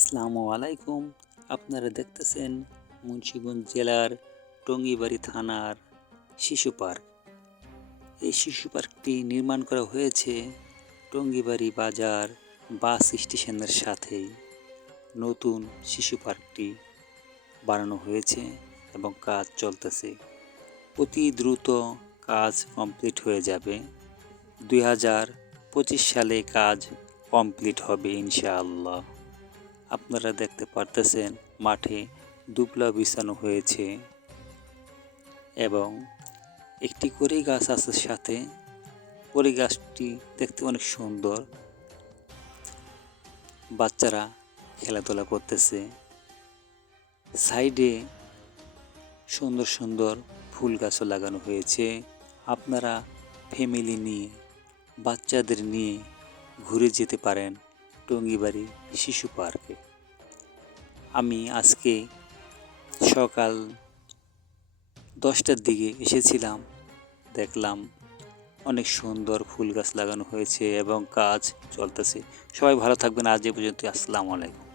আসসালামু আলাইকুম। আপনারা দেখতেছেন মুন্সিগঞ্জ জেলার টঙ্গিবাড়ি থানার শিশু পার্ক। এই শিশু পার্কটি নির্মাণ করা হয়েছে টঙ্গিবাড়ি বাজার বাস স্টেশনের সাথেই। নতুন শিশু পার্কটি বানানো হয়েছে এবং কাজ চলতেছে। অতি দ্রুত কাজ কমপ্লিট হয়ে যাবে। 2025 সালে কাজ কমপ্লিট হবে ইনশাআল্লাহ। আপনারা দেখতে পারতেছেন মাঠে দুবলা বিছানো হয়েছে এবং একটি কড়ই গাছ আছে সাথে। কড়ই গাছটি দেখতে অনেক সুন্দর। বাচ্চারা খেলাধুলা করতেছে। সাইডে সুন্দর সুন্দর ফুল গাছও লাগানো হয়েছে। আপনারা ফ্যামিলি নিয়ে বাচ্চাদের নিয়ে ঘুরে যেতে পারেন টঙ্গিবাড়ি শিশু পার্কে। আমি আজকে সকাল 10টার দিকে এসেছিলাম, দেখলাম অনেক সুন্দর ফুল গাছ লাগানো হয়েছে এবং কাজ চলতেছে। সবাই ভালো থাকবেন। আজ এ পর্যন্ত। আসসালামু আলাইকুম।